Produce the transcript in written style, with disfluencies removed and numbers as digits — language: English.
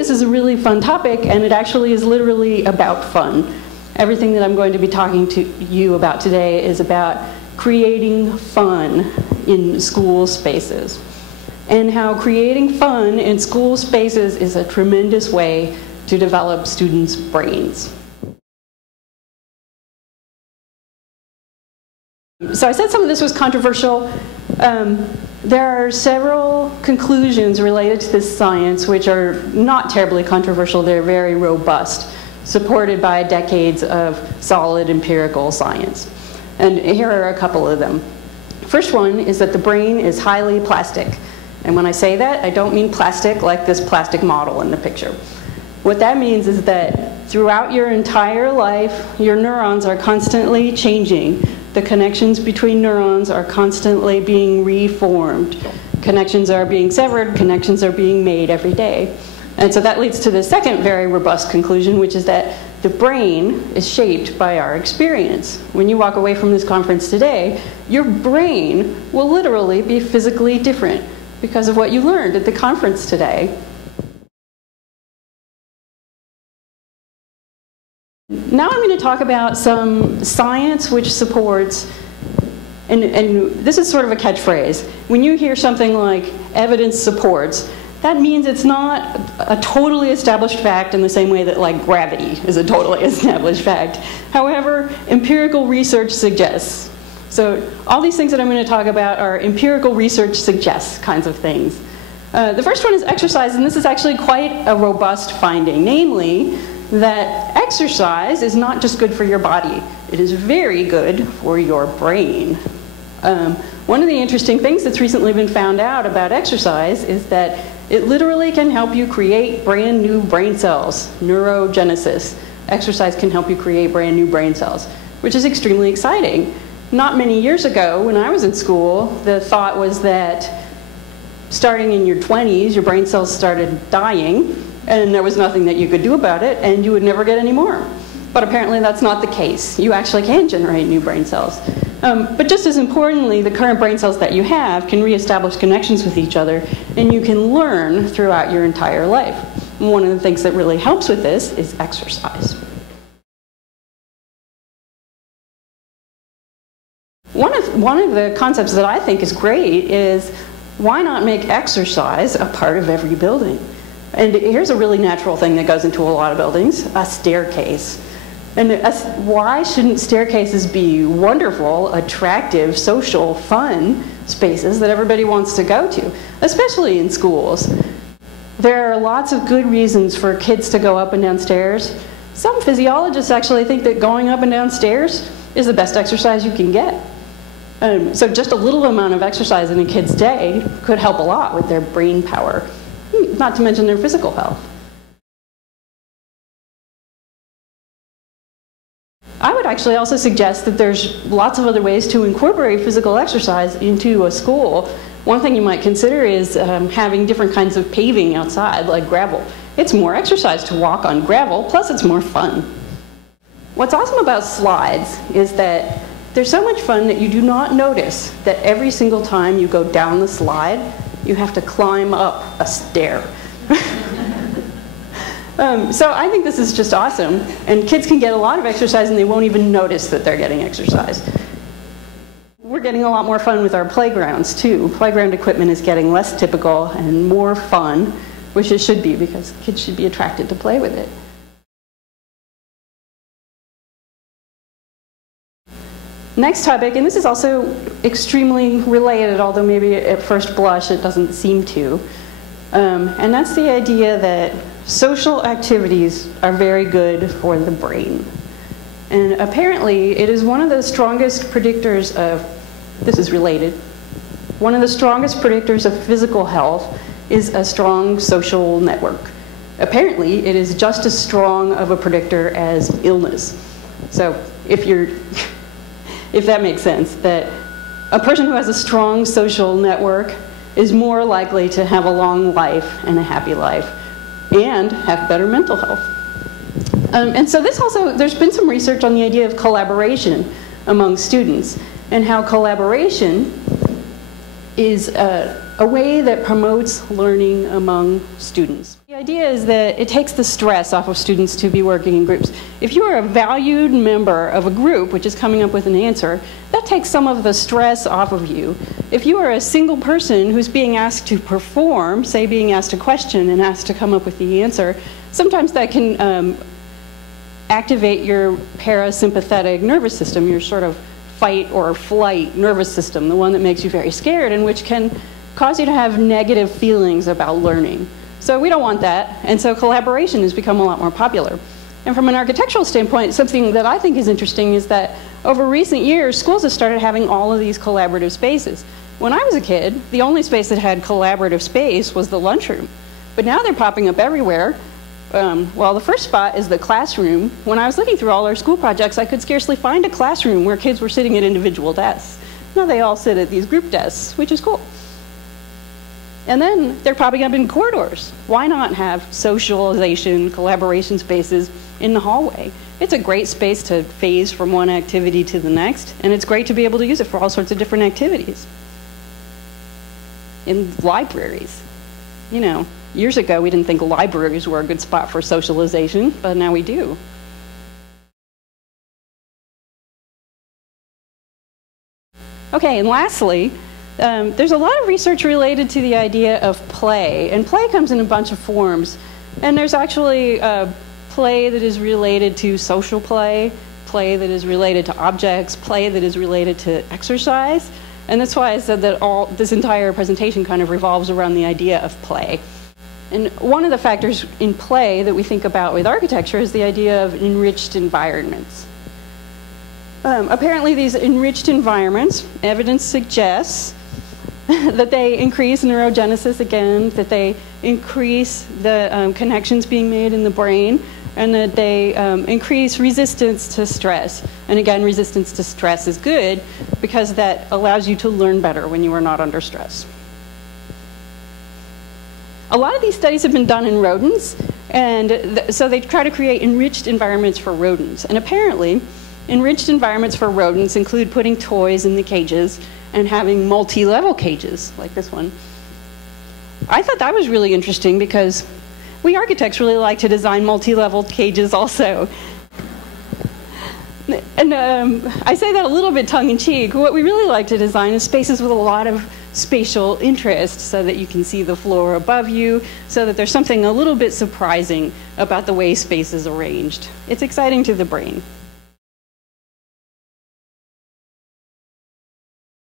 this is a really fun topic, and it actually is literally about fun. Everything that I'm going to be talking to you about today is about creating fun in school spaces, and how creating fun in school spaces is a tremendous way to develop students' brains. So I said some of this was controversial. There are several conclusions related to this science which are not terribly controversial. They're very robust, supported by decades of solid empirical science. And here are a couple of them. First one is that the brain is highly plastic. And when I say that, I don't mean plastic like this plastic model in the picture. What that means is that throughout your entire life, your neurons are constantly changing. The connections between neurons are constantly being reformed. Connections are being severed, connections are being made every day. And so that leads to the second very robust conclusion, which is that the brain is shaped by our experience. When you walk away from this conference today, your brain will literally be physically different because of what you learned at the conference today. Now I'm going to talk about some science which supports, and this is sort of a catchphrase. When you hear something like evidence supports, that means it's not a totally established fact in the same way that like gravity is a totally established fact. However, empirical research suggests. So all these things that I'm going to talk about are empirical research suggests kinds of things. The first one is exercise, and this is actually quite a robust finding, namely that exercise is not just good for your body, it is very good for your brain. One of the interesting things that's recently been found out about exercise is that it literally can help you create brand new brain cells, neurogenesis. Exercise can help you create brand new brain cells, which is extremely exciting. Not many years ago, when I was in school, the thought was that starting in your 20s, your brain cells started dying, and there was nothing that you could do about it, and you would never get any more. But apparently that's not the case. You actually can generate new brain cells. But just as importantly, the current brain cells that you have can reestablish connections with each other, and you can learn throughout your entire life. And one of the things that really helps with this is exercise. One of the concepts that I think is great is why not make exercise a part of every building? And here's a really natural thing that goes into a lot of buildings, a staircase. And why shouldn't staircases be wonderful, attractive, social, fun spaces that everybody wants to go to, especially in schools? There are lots of good reasons for kids to go up and down stairs. Some physiologists actually think that going up and down stairs is the best exercise you can get. So just a little amount of exercise in a kid's day could help a lot with their brain power, not to mention their physical health. I would actually also suggest that there's lots of other ways to incorporate physical exercise into a school. One thing you might consider is having different kinds of paving outside, like gravel. It's more exercise to walk on gravel, plus it's more fun. What's awesome about slides is that they're so much fun that you do not notice that every single time you go down the slide, you have to climb up a stair. So I think this is just awesome, and kids can get a lot of exercise and they won't even notice that they're getting exercise. We're getting a lot more fun with our playgrounds too. Playground equipment is getting less typical and more fun, which it should be because kids should be attracted to play with it. Next topic, and this is also extremely related, although maybe at first blush it doesn't seem to, and that's the idea that social activities are very good for the brain. And apparently it is one of the strongest predictors of, this is related, one of the strongest predictors of physical health is a strong social network. Apparently it is just as strong of a predictor as illness. So if that makes sense, that a person who has a strong social network is more likely to have a long life and a happy life and have better mental health. And so there's been some research on the idea of collaboration among students and how collaboration is a way that promotes learning among students. The idea is that it takes the stress off of students to be working in groups. If you are a valued member of a group, which is coming up with an answer, that takes some of the stress off of you. If you are a single person who's being asked to perform, say being asked a question and asked to come up with the answer, sometimes that can activate your parasympathetic nervous system, your sort of fight or flight nervous system, the one that makes you very scared and which can cause you to have negative feelings about learning. So we don't want that, and so collaboration has become a lot more popular. And from an architectural standpoint, something that I think is interesting is that over recent years, schools have started having all of these collaborative spaces. When I was a kid, the only space that had collaborative space was the lunchroom. But now they're popping up everywhere. Well, the first spot is the classroom. When I was looking through all our school projects, I could scarcely find a classroom where kids were sitting at individual desks. Now they all sit at these group desks, which is cool. And then they're popping up in corridors. Why not have socialization, collaboration spaces in the hallway? It's a great space to phase from one activity to the next, and it's great to be able to use it for all sorts of different activities. In libraries, you know, years ago we didn't think libraries were a good spot for socialization, but now we do. Okay, and lastly, there's a lot of research related to the idea of play, and play comes in a bunch of forms. And there's actually play that is related to social play, play that is related to objects, play that is related to exercise. And that's why I said that this entire presentation kind of revolves around the idea of play. And one of the factors in play that we think about with architecture is the idea of enriched environments. Apparently these enriched environments, evidence suggests that they increase neurogenesis again, that they increase the connections being made in the brain, and that they increase resistance to stress. And again, resistance to stress is good because that allows you to learn better when you are not under stress. A lot of these studies have been done in rodents, and so they try to create enriched environments for rodents. And apparently, enriched environments for rodents include putting toys in the cages and having multi-level cages, like this one. I thought that was really interesting because we architects really like to design multi-level cages also. And I say that a little bit tongue-in-cheek. What we really like to design is spaces with a lot of spatial interest so that you can see the floor above you, so that there's something a little bit surprising about the way space is arranged. It's exciting to the brain.